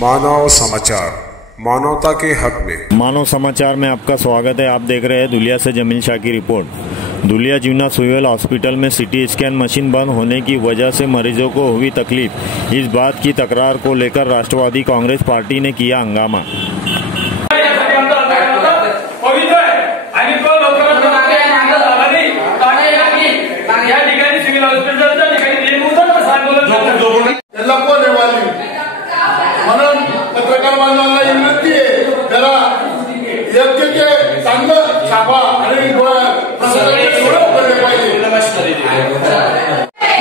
मानव समाचार, मानवता के हक में। मानव समाचार में आपका स्वागत है। आप देख रहे हैं धुलिया से जमील शाह की रिपोर्ट। धुलिया जीवना सिविल हॉस्पिटल में सिटी स्कैन मशीन बंद होने की वजह से मरीजों को हुई तकलीफ, इस बात की तकरार को लेकर राष्ट्रवादी कांग्रेस पार्टी ने किया हंगामा। म्हणून पत्रकार बांधवांना विनंती आहे, जरा योग्य ते चांगलं छापा आणि प्रशासनाचे पाहिजे।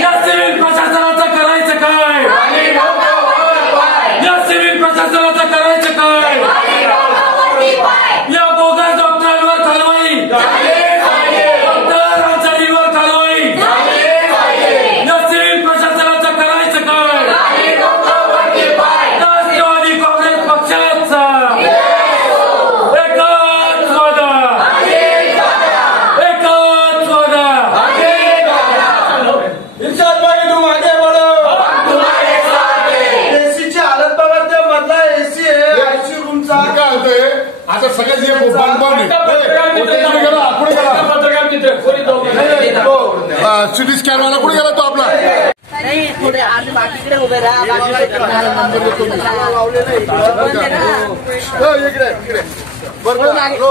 या सिव्हिल प्रशासनाचं करायचं काय? या सिव्हिल प्रशासनाचं करायचं काय? या बोगस डॉक्टरांवर कारवाई, डॉक्टर आचारीवर कारवाई, या सिव्हिल प्रशासनाचं करायचं काय? राष्ट्रवादी काँग्रेस पक्षाचा एकच वादा, एकच वादा। इरशाद भाई तुम आगे बढ़ो, एसीची हालत बघा, ते मधला एसी आहे, आयसीयू रूमचा काय होतंय आता सगळे जे सिटी स्कॅन वाला कुठे गेला तो आपला नहीं, थोड़े आगे बाकी उभे राहा,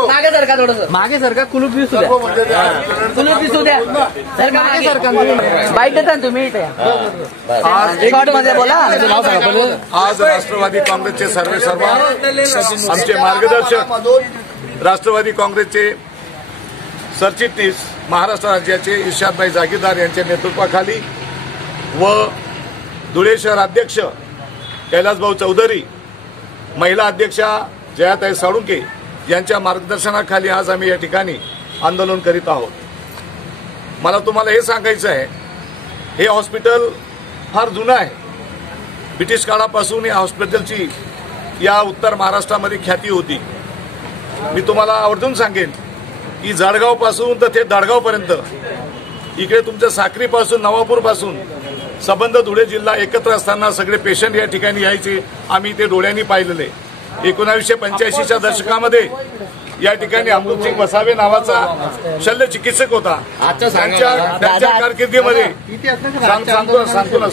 मागे सरका, थोडस मागे सरका, कुलूप दिसू द्या, कुलूप दिसू द्या, सरका मागे सरका, बाईट देता तुम्ही इथे शॉर्ट मध्ये बोला। आज राष्ट्रवादी काँग्रेसचे सर्वे सर्व आमचे मार्गदर्शक, राष्ट्रवादी काँग्रेसचे सरचिटणीस महाराष्ट्र राज्याचे इर्शादभाई जागीरदार यांच्या नेतृत्वाखाली व धुळे शहर अध्यक्ष कैलासभाऊ चौधरी, महिला अध्यक्षा जयाताई साळुंके यांच्या मार्गदर्शनाखाली आज आम्ही या ठिकाणी आंदोलन करीत आहोत। मला तुम्हाला हे सांगायचं आहे, हे हॉस्पिटल फार जुनं आहे। ब्रिटिश काळापासून या हॉस्पिटलची या उत्तर महाराष्ट्रामध्ये ख्याती होती। मी तुम्हाला आवर्जून सांगेन की जळगावपासून तर ते दाडगावपर्यंत, इकडे तुमच्या साक्रीपासून नवापूरपासून संबंध धुळे जिल्हा एकत्र असताना सगळे पेशंट या ठिकाणी यायचे, आम्ही ते डोळ्यांनी पाहिलेले। 1985च्या दशकामध्ये या ठिकाणी अमृतसिंग वसावे नावाचा शल्य चिकित्सक होता। त्यांच्या कारकिर्दीमध्ये सांगतो ना